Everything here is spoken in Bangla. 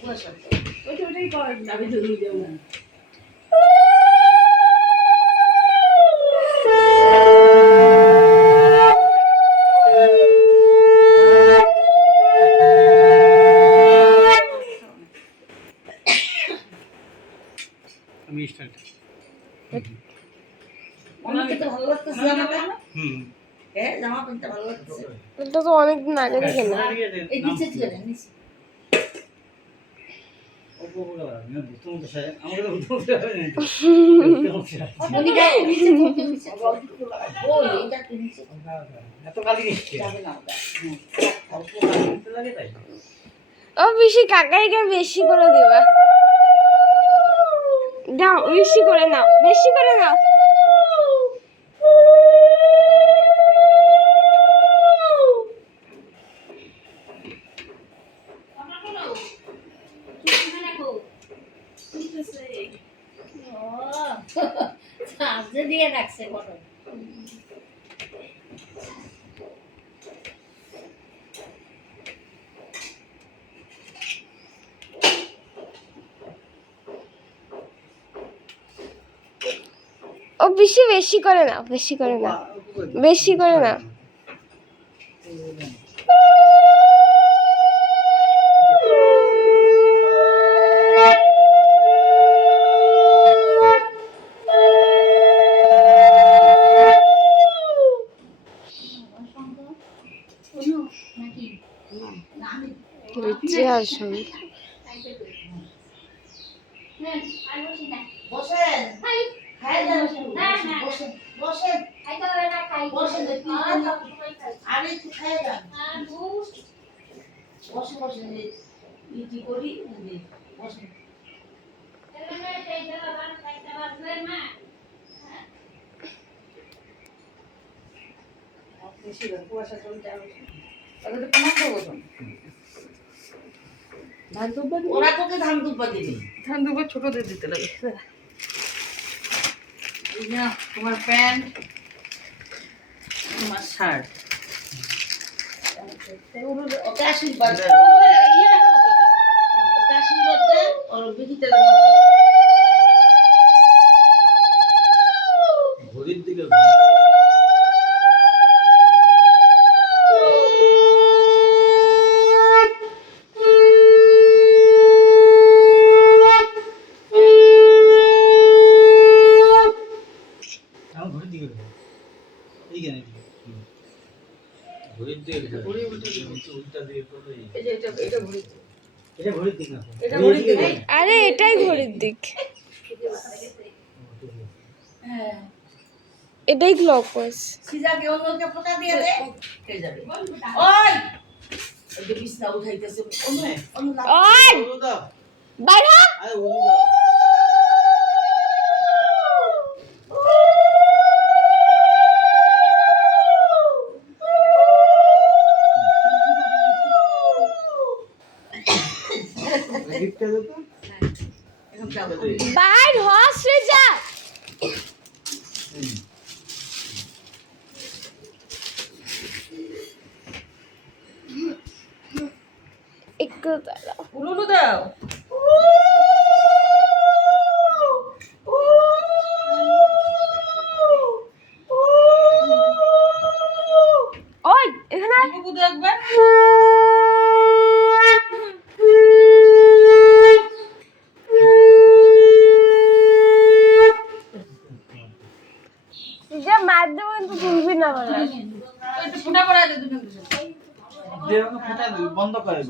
ওটাই কর আমি জমি দেব না। আমি স্টার্ট অনেকে তো ভালো লাগতেছে জামাটা। হ্যাঁ জামা প্যান্টটা ভালো লাগতেছে। এটা তো অনেকদিন আগে থেকে না। এই নিচে ছিল না নিচে। উনি গায়ে নিচে পড়তে নিচে। ও এইটা তো নিচে। এত কালি দিচ্ছে যাবে না ওটা। লাগে তাই ও বেশি কাকাইকে বেশি করে দিবা। দাও বেশি করে নাও, বেশি করে নাও। চার্জে দিয়ে রাখছে বড়। ও বেশি বেশি করে নাও, বেশি করে নাও, বেশি করে নাও। লুচি আর সন্ধ্যা। বসেন খাই যান বসেন বসেন বসেন আরে একটু খাই যান বসে বসেন ইটি করি বসেন কুয়াশা চলতে তাহলে কেমন করবো ধান দুব্বা ওরা তোকে ধান দুব্বা দিবে ধান দুবার ছোটদের দিতে লাগে। এই না তোমার প্যান্ট তোমার শার্ট ওকে আশীর্বাদ দে ওকে আশীর্বাদ দে ওর বিকিতে ঘড়ির দিকে ঘড়ির দিকে এই জ্ঞান ঘড়ির দিকে ঘড়ি উল্টা দিকে এই যে এটা ঘুরে এটা ঘড়ির দিক না এটা ঘড়ির দিকে। আরে এটাই ঘড়ির দিক, হ্যাঁ এটাই ক্লকওয়াইজ। সিজাকে অন্যকে ফোঁটা দিয়ে দে হয়ে যাবে ওই ওই যে বিছনা উঠাইতেছে অন্য অন্য ওই ওলো দাও বাইরে হ। আরে ওলো দাও গিফট দে তো এখন যাও বাইর হ সৃজা। একটু দাঁড়াও। উলুলু দাও। ওই এখানে আয়। বুবু দাও একবার। যে মাধ্যমে তো তুলবি না বলে। ওই তো ফোঁটা পড়া দে দুটো। দে ওকে ফোঁটা বন্ধ করে